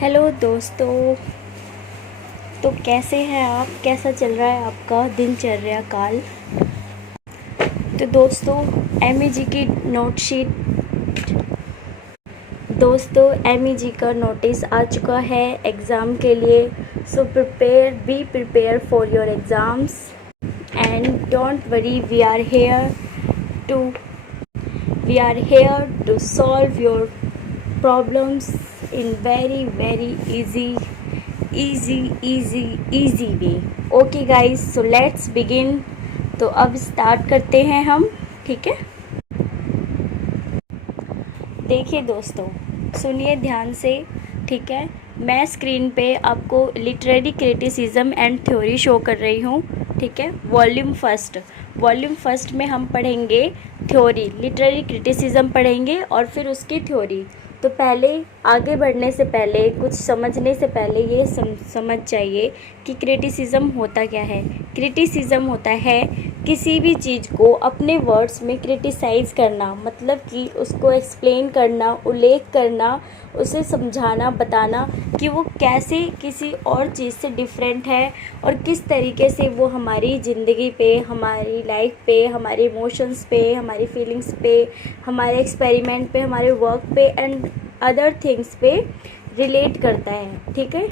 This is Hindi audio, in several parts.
हेलो दोस्तों। तो कैसे हैं आप? कैसा चल रहा है आपका दिनचर्या काल? तो दोस्तों एमईजी की एमईजी का नोटिस आ चुका है एग्ज़ाम के लिए। So be prepare for your exams and don't worry, we are here to solve your problems in very easy way. Okay guys, so let's begin. तो अब स्टार्ट करते हैं हम, ठीक है। देखिए दोस्तों, सुनिए ध्यान से, ठीक है। मैं स्क्रीन पे आपको literary criticism and theory show कर रही हूँ, ठीक है। वॉल्यूम फर्स्ट में हम पढ़ेंगे थ्योरी, लिटरेरी क्रिटिसिज्म पढ़ेंगे और फिर उसकी थ्योरी। तो पहले आगे बढ़ने से पहले, कुछ समझने से पहले ये समझ चाहिए कि क्रिटिसिज्म होता क्या है। क्रिटिसिज्म होता है किसी भी चीज़ को अपने वर्ड्स में क्रिटिसाइज़ करना, मतलब कि उसको एक्सप्लेन करना, उल्लेख करना, उसे समझाना, बताना कि वो कैसे किसी और चीज़ से डिफरेंट है और किस तरीके से वो हमारी ज़िंदगी पे, हमारी लाइफ पे, हमारे इमोशंस पे, हमारी फीलिंग्स पे, हमारे एक्सपेरिमेंट पे, हमारे वर्क पे एंड अदर थिंग्स पे रिलेट करता है, ठीक है।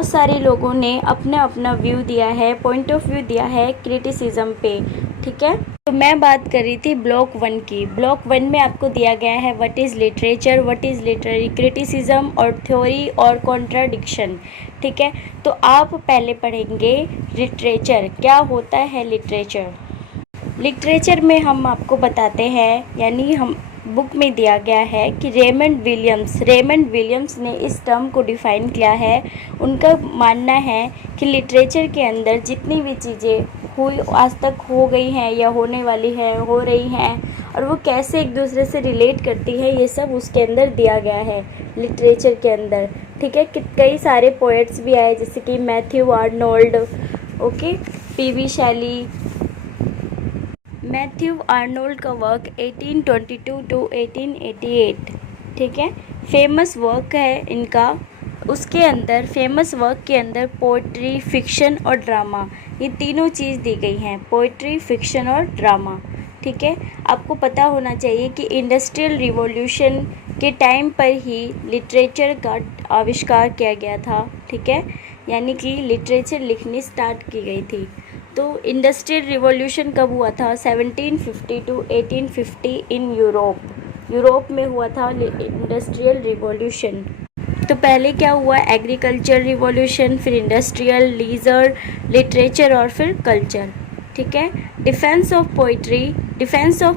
बहुत सारे लोगों ने अपना अपना व्यू दिया है, पॉइंट ऑफ व्यू दिया है क्रिटिसिज्म पे, ठीक है। तो मैं बात कर रही थी ब्लॉक 1 की। ब्लॉक 1 में आपको दिया गया है what is literature, what is literary criticism और थ्योरी और कॉन्ट्राडिक्शन, ठीक है। तो आप पहले पढ़ेंगे लिटरेचर, क्या होता है लिटरेचर। लिटरेचर में हम आपको बताते हैं, यानी हम बुक में दिया गया है कि रेमंड विलियम्स ने इस टर्म को डिफ़ाइन किया है। उनका मानना है कि लिटरेचर के अंदर जितनी भी चीज़ें हुई आज तक, हो गई हैं या होने वाली हैं, हो रही हैं, और वो कैसे एक दूसरे से रिलेट करती है, ये सब उसके अंदर दिया गया है लिटरेचर के अंदर, ठीक है। कई सारे पोएट्स भी आए, जैसे कि मैथ्यू आर्नोल्ड, ओके, पीवी शैली। मैथ्यू आर्नोल्ड का वर्क 1822 टू 1888, ठीक है, फेमस वर्क है इनका। उसके अंदर फेमस वर्क के अंदर पोइट्री, फिक्शन और ड्रामा, ये तीनों चीज़ दी गई हैं, पोइट्री, फिक्शन और ड्रामा, ठीक है। आपको पता होना चाहिए कि इंडस्ट्रियल रिवॉल्यूशन के टाइम पर ही लिटरेचर का आविष्कार किया गया था, ठीक है, यानी कि लिटरेचर लिखनी स्टार्ट की गई थी। तो इंडस्ट्रियल रिवॉल्यूशन कब हुआ था? 1750 टू 1850 इन यूरोप में हुआ था इंडस्ट्रियल रिवॉल्यूशन। तो पहले क्या हुआ? एग्रीकल्चर रिवॉल्यूशन, फिर इंडस्ट्रियल, लीजर, लिटरेचर और फिर कल्चर, ठीक है। डिफेंस ऑफ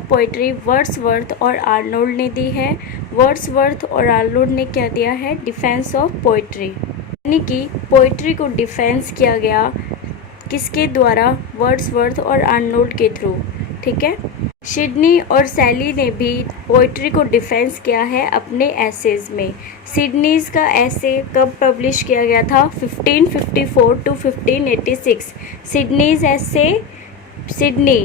पोइट्री वर्ड्सवर्थ और आर्नोल्ड ने दी है। वर्ड्सवर्थ और आर्नोल्ड ने क्या दिया है? डिफेंस ऑफ पोइट्री, यानी कि पोइट्री को डिफेंस किया गया किसके द्वारा? वर्ड्सवर्थ और आर्नोल्ड के थ्रू, ठीक है। सिडनी और सैली ने भी पोइट्री को डिफेंस किया है अपने एसेज में। सिडनीज़ का एसे कब पब्लिश किया गया था? 1554 to 1586। Sidney's essay, Sidney,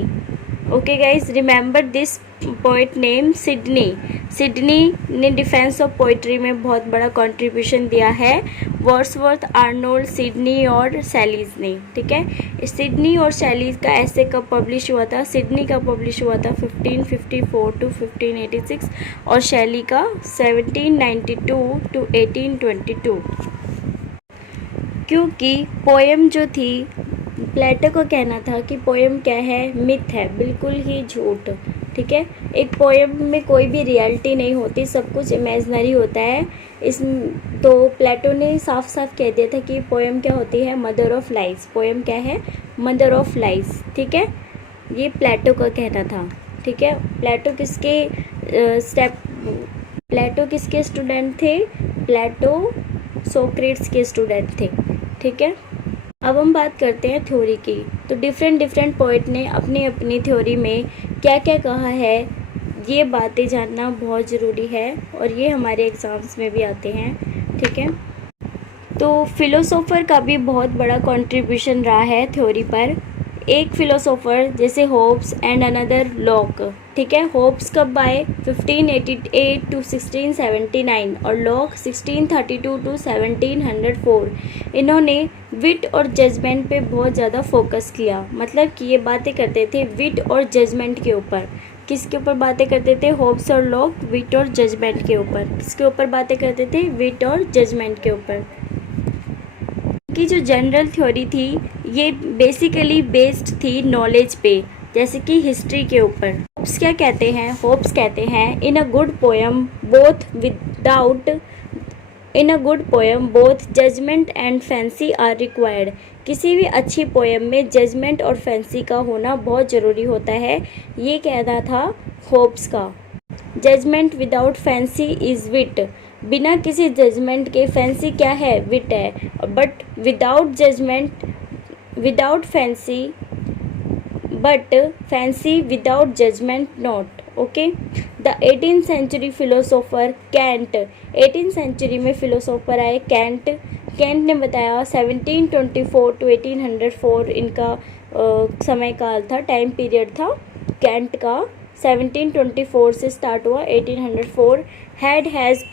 okay guys, remember this poet name Sidney ने डिफेंस ऑफ पोइट्री में बहुत बड़ा कंट्रीब्यूशन दिया है। वर्ड्सवर्थ, आर्नोल्ड, सिडनी और सैलीज ने, ठीक है। सिडनी और सैलीज का ऐसे कब पब्लिश हुआ था? सिडनी का पब्लिश हुआ था 1554 टू 1586 और शैली का 1792 टू 1822। क्योंकि पोएम जो थी, प्लेटो का कहना था कि पोएम क्या है? मिथ है, बिल्कुल ही झूठ, ठीक है। एक पोएम में कोई भी रियलिटी नहीं होती, सब कुछ इमेजिनरी होता है। तो प्लेटो ने साफ साफ कह दिया था कि पोएम क्या होती है? Mother of lies. पोएम क्या है? मदर ऑफ लाइज, ठीक है। ये प्लेटो का कहना था, ठीक है। प्लेटो किसके स्टूडेंट थे? प्लेटो सोक्रेट्स के स्टूडेंट थे, ठीक है। अब हम बात करते हैं थ्योरी की। तो डिफरेंट पोइट ने अपनी अपनी थ्योरी में क्या क्या कहा है, ये बातें जानना बहुत ज़रूरी है और ये हमारे एग्ज़ाम्स में भी आते हैं, ठीक है। तो फिलोसोफर का भी बहुत बड़ा कंट्रीब्यूशन रहा है थ्योरी पर। एक फिलोसोफर जैसे होब्स एंड अनदर लॉक, ठीक है। होब्स कब आए? 1588 to 1679 और लॉक 1632 to 1704। इन्होंने विट और जजमेंट पे बहुत ज़्यादा फोकस किया, मतलब कि ये बातें करते थे विट और जजमेंट के ऊपर। किसके ऊपर बातें करते थे? होब्स और लॉक विट और जजमेंट के ऊपर। किसके ऊपर बातें करते थे? विट और जजमेंट के ऊपर। की जो जनरल थ्योरी थी ये बेसिकली बेस्ड थी नॉलेज पे, जैसे कि हिस्ट्री के ऊपर। होब्स क्या कहते हैं? होब्स कहते हैं in a good poem both judgement and fancy are required. किसी भी अच्छी पोएम में जजमेंट और फैंसी का होना बहुत ज़रूरी होता है, ये कहना था होब्स का। Judgment without fancy is wit. बिना किसी जजमेंट के फैंसी क्या है? विट है। But without judgment without fancy but fancy without judgment not। okay, the 18th century philosopher Kant। 18th century में philosopher आए कैंट। कैंट ने बताया 1724 to 1804 इनका समय काल था, टाइम पीरियड था कैंट का। 1724 से स्टार्ट हुआ 1804। Has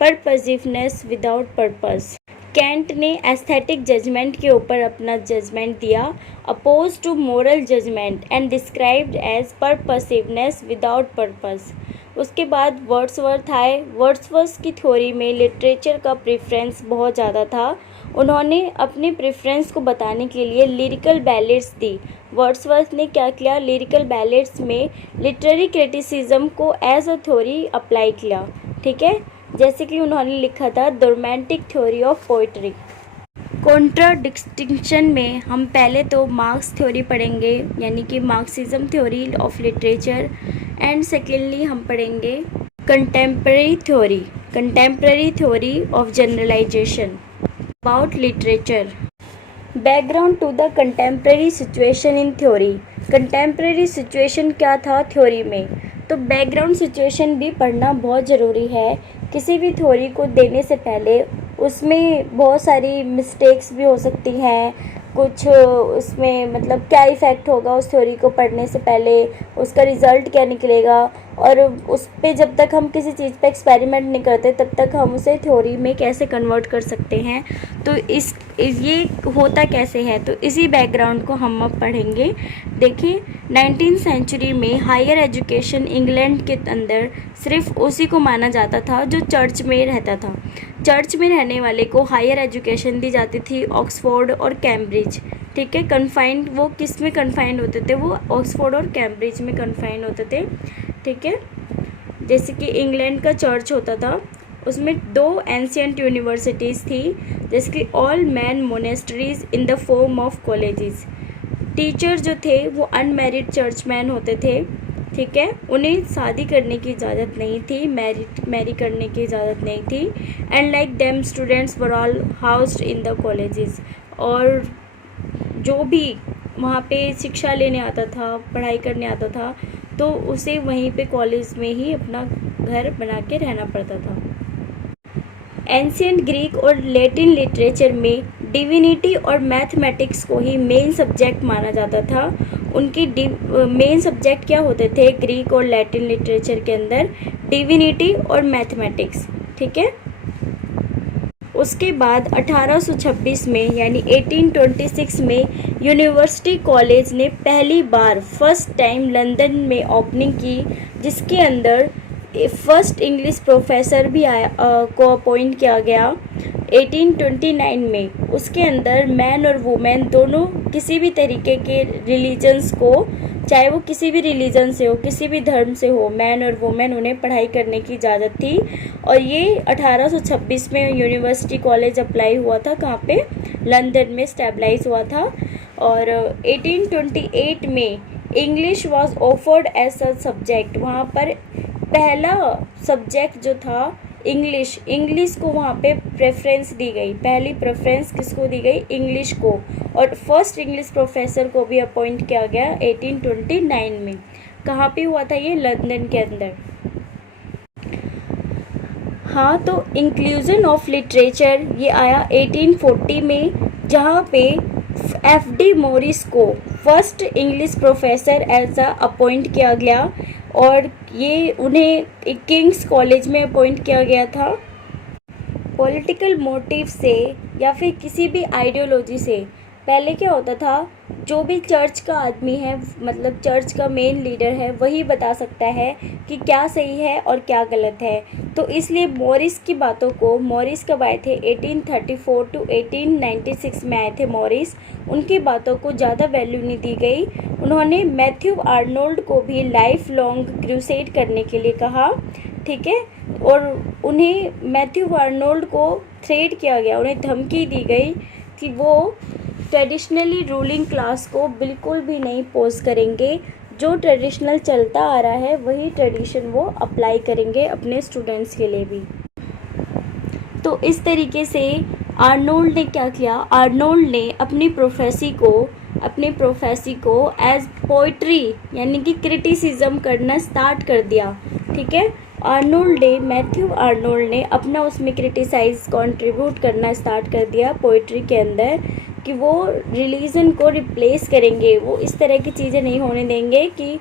purposiveness without purpose. Kant ने एस्थेटिक जजमेंट के ऊपर अपना जजमेंट दिया, oppose to moral judgement and described as purposiveness without purpose. उसके बाद वर्ड्सवर्थ आए। वर्ड्सवर्थ की थ्योरी में लिटरेचर का प्रेफरेंस बहुत ज़्यादा था। उन्होंने अपने प्रेफरेंस को बताने के लिए लिरिकल बैलेट्स दी। वर्ड्सवर्थ ने क्या किया? लिरिकल बैलेट्स में लिटरेरी क्रिटिसिज्म को एज अ थ्योरी अप्लाई किया। ठीक है, जैसे कि उन्होंने लिखा था the romantic theory of poetry. Contradiction में हम पहले तो मार्क्स थ्योरी पढ़ेंगे, यानी कि Marxism theory of literature, and secondly हम पढ़ेंगे contemporary theory of generalization about literature. Background to the contemporary situation in theory. Contemporary situation क्या था थ्योरी में? तो बैकग्राउंड सिचुएशन भी पढ़ना बहुत ज़रूरी है। किसी भी थ्योरी को देने से पहले उसमें बहुत सारी मिस्टेक्स भी हो सकती हैं, कुछ उसमें मतलब क्या इफ़ेक्ट होगा उस थ्योरी को पढ़ने से पहले, उसका रिज़ल्ट क्या निकलेगा, और उस पे जब तक हम किसी चीज़ पे एक्सपेरिमेंट नहीं करते तब तक हम उसे थ्योरी में कैसे कन्वर्ट कर सकते हैं। तो ये होता कैसे है, तो इसी बैकग्राउंड को हम अब पढ़ेंगे। देखिए 19th सेंचुरी में हायर एजुकेशन इंग्लैंड के अंदर सिर्फ उसी को माना जाता था जो चर्च में रहता था। चर्च में रहने वाले को हायर एजुकेशन दी जाती थी, ऑक्सफोर्ड और कैम्ब्रिज। ठीक है, कन्फाइंड वो किस में कन्फाइंड होते थे? वो ऑक्सफोर्ड और कैम्ब्रिज में कन्फाइंड होते थे। ठीक है, जैसे कि इंग्लैंड का चर्च होता था, उसमें 2 एंशियंट यूनिवर्सिटीज़ थी, जैसे कि all man monasteries in the form of colleges. Teacher जो थे वो अनमैरिड चर्चमैन होते थे। ठीक है, उन्हें शादी करने की इजाज़त नहीं थी, मैरी करने की इजाज़त नहीं थी। And like them students were all housed in the colleges. और जो भी वहाँ पे शिक्षा लेने आता था, पढ़ाई करने आता था, तो उसे वहीं पे कॉलेज में ही अपना घर बना के रहना पड़ता था। एंशियंट ग्रीक और लैटिन लिटरेचर में डिविनिटी और मैथमेटिक्स को ही मेन सब्जेक्ट माना जाता था। उनकी मेन सब्जेक्ट क्या होते थे ग्रीक और लैटिन लिटरेचर के अंदर? डिविनिटी और मैथमेटिक्स। ठीक है, उसके बाद 1826 में यानी 1826 में यूनिवर्सिटी कॉलेज ने पहली बार फर्स्ट टाइम लंदन में ओपनिंग की, जिसके अंदर फर्स्ट इंग्लिश प्रोफेसर भी को अपॉइंट किया गया 1829 में। उसके अंदर मैन और वुमेन दोनों किसी भी तरीके के रिलीजन्स को, चाहे वो किसी भी रिलीजन से हो, किसी भी धर्म से हो, मैन और वुमेन उन्हें पढ़ाई करने की इजाज़त थी। और ये 1826 में यूनिवर्सिटी कॉलेज अप्लाई हुआ था, कहाँ पे? लंदन में स्टेबलाइज हुआ था। और 1828 में English was offered as a subject. वहाँ पर पहला सब्जेक्ट जो था इंग्लिश को वहाँ पे प्रेफरेंस दी गई। पहली प्रेफरेंस किसको दी गई? इंग्लिश को। और फर्स्ट इंग्लिश प्रोफेसर को भी अपॉइंट किया गया 1829 में। कहाँ पे हुआ था ये? लंदन के अंदर। हाँ, तो इंक्लूजन ऑफ लिटरेचर ये आया 1840 में, जहाँ पे F.D. मोरिस को first English professor as a appoint किया गया, और ये उन्हें एक किंग्स कॉलेज में अपॉइंट किया गया था। पॉलिटिकल मोटिव से या फिर किसी भी आइडियोलॉजी से, पहले क्या होता था, जो भी चर्च का आदमी है, मतलब चर्च का मेन लीडर है, वही बता सकता है कि क्या सही है और क्या गलत है। तो इसलिए मॉरिस की बातों को, मॉरिस कब आए थे, 1834 टू 1896 में आए थे मॉरिस, उनकी बातों को ज़्यादा वैल्यू नहीं दी गई। उन्होंने मैथ्यू आर्नोल्ड को भी लाइफ लॉन्ग क्रूसेड करने के लिए कहा, ठीक है, और उन्हें मैथ्यू आर्नोल्ड को थ्रेट किया गया, उन्हें धमकी दी गई कि वो ट्रेडिशनली रूलिंग क्लास को बिल्कुल भी नहीं पोज करेंगे, जो ट्रेडिशनल चलता आ रहा है वही ट्रेडिशन वो अप्लाई करेंगे अपने स्टूडेंट्स के लिए भी। तो इस तरीके से आर्नोल्ड ने क्या किया, आर्नोल्ड ने अपनी प्रोफेसी को एज पोइट्री यानी कि क्रिटिसिज्म करना स्टार्ट कर दिया, ठीक है। मैथ्यू आर्नोल्ड ने अपना उसमें क्रिटिसाइज कंट्रीब्यूट करना स्टार्ट कर दिया पोइट्री के अंदर, कि वो रिलीजन को रिप्लेस करेंगे, वो इस तरह की चीज़ें नहीं होने देंगे कि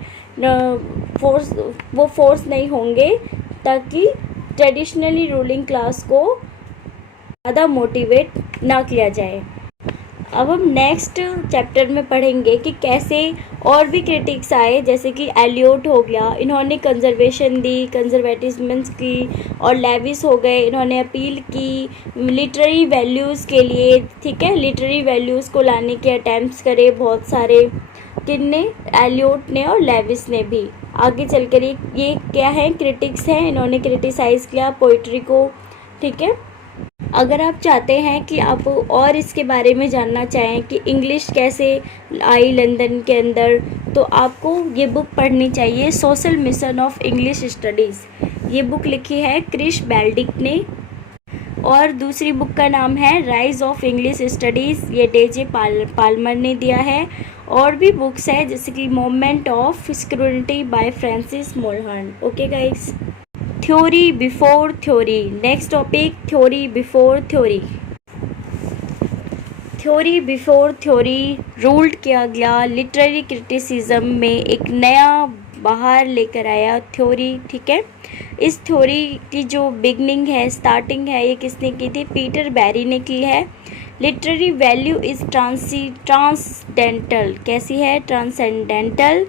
फोर्स नहीं होंगे, ताकि ट्रेडिशनली रूलिंग क्लास को ज़्यादा मोटिवेट ना किया जाए। अब हम नेक्स्ट चैप्टर में पढ़ेंगे कि कैसे और भी क्रिटिक्स आए, जैसे कि एलियोट हो गया, इन्होंने कंजर्वेशन दी, कंजर्वेटिज्म्स की, और लेविस हो गए, इन्होंने अपील की लिटरेरी वैल्यूज़ के लिए, ठीक है, लिटरेरी वैल्यूज़ को लाने के अटैम्प्ट्स करे बहुत सारे, किनने, एलियोट ने और लेविस ने भी। आगे चलकर ये क्या है, क्रिटिक्स हैं, इन्होंने क्रिटिसाइज़ किया पोइट्री को, ठीक है। अगर आप चाहते हैं कि आप और इसके बारे में जानना चाहें कि इंग्लिश कैसे आई लंदन के अंदर, तो आपको ये बुक पढ़नी चाहिए, social mission of English studies. ये बुक लिखी है क्रिश बेल्डिक ने, और दूसरी बुक का नाम है राइज ऑफ इंग्लिश स्टडीज़, ये डेजे पाल्मर ने दिया है। और भी बुक्स है जैसे कि moment of scrutiny by Francis Mulhern. Okay guys, theory before theory, next topic theory before theory. Theory before theory ruled किया गया लिटरेरी क्रिटिसिज्म में, एक नया बाहर लेकर आया थ्योरी, ठीक है। इस थ्योरी की जो बिगनिंग है, स्टार्टिंग है, ये किसने की थी, पीटर बैरी ने की है। लिटरेरी वैल्यू इज ट्रांसडेंटल, कैसी है, transcendental,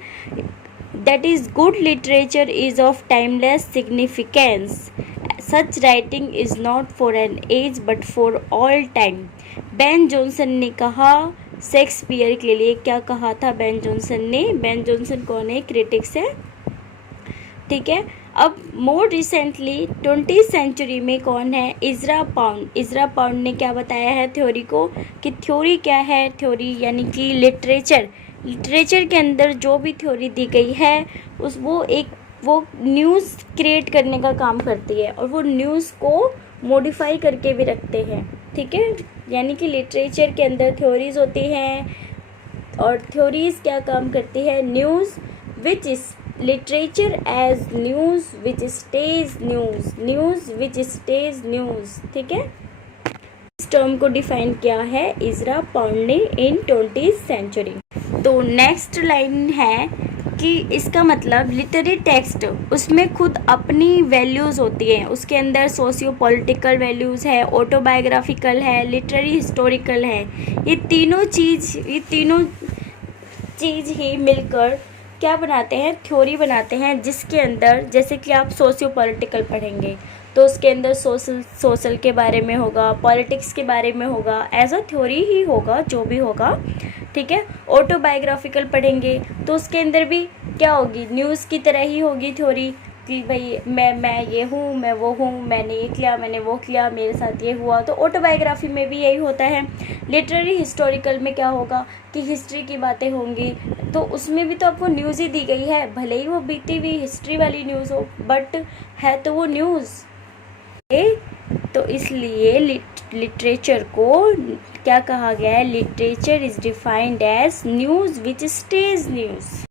that is good literature is of timeless significance, such writing is not for an age but for all time। Ben Jonson ने कहा शेक्सपियर के लिए, क्या कहा था बेन जॉनसन ने, बेन जॉनसन कौन है, क्रिटिक्स है, ठीक है। अब मोर रिसेंटली 20th सेंचुरी में कौन है, इजरा पाउंड ने क्या बताया है थ्योरी को, कि थ्योरी क्या है, थ्योरी यानी कि लिटरेचर के अंदर जो भी थ्योरी दी गई है वो न्यूज़ क्रिएट करने का काम करती है, और वो न्यूज़ को मॉडिफाई करके भी रखते हैं, ठीक है। यानी कि लिटरेचर के अंदर थ्योरीज होती हैं, और थ्योरीज क्या काम करती है, news which is literature as news which stays news which stays news, ठीक है। इस टर्म को डिफाइन किया है इजरा पाउंड ने इन 20th सेंचुरी। तो नेक्स्ट लाइन है कि इसका मतलब लिटरेरी टेक्स्ट, उसमें खुद अपनी वैल्यूज़ होती हैं, उसके अंदर सोशियो पॉलिटिकल वैल्यूज़ है, ऑटोबायोग्राफिकल है, लिटरेरी हिस्टोरिकल है। ये तीनों चीज़ ही मिलकर क्या बनाते हैं, थ्योरी बनाते हैं, जिसके अंदर जैसे कि आप सोशियो पॉलिटिकल पढ़ेंगे तो उसके अंदर सोशल के बारे में होगा, पॉलिटिक्स के बारे में होगा, एज अ थ्योरी ही होगा जो भी होगा, ठीक है। ऑटोबायोग्राफिकल पढ़ेंगे तो उसके अंदर भी क्या होगी, न्यूज़ की तरह ही होगी थ्योरी, कि भाई मैं ये हूँ, मैं वो हूँ, मैंने ये किया, मैंने वो किया, मेरे साथ ये हुआ। तो ऑटोबायोग्राफी में भी यही होता है। लिटरेरी हिस्टोरिकल में क्या होगा कि हिस्ट्री की बातें होंगी, तो उसमें भी तो आपको न्यूज़ ही दी गई है, भले ही वो बीती हुई हिस्ट्री वाली न्यूज़ हो, बट है तो वो न्यूज़। तो इसलिए लिटरेचर को क्या कहा गया है, literature is defined as news which stays news.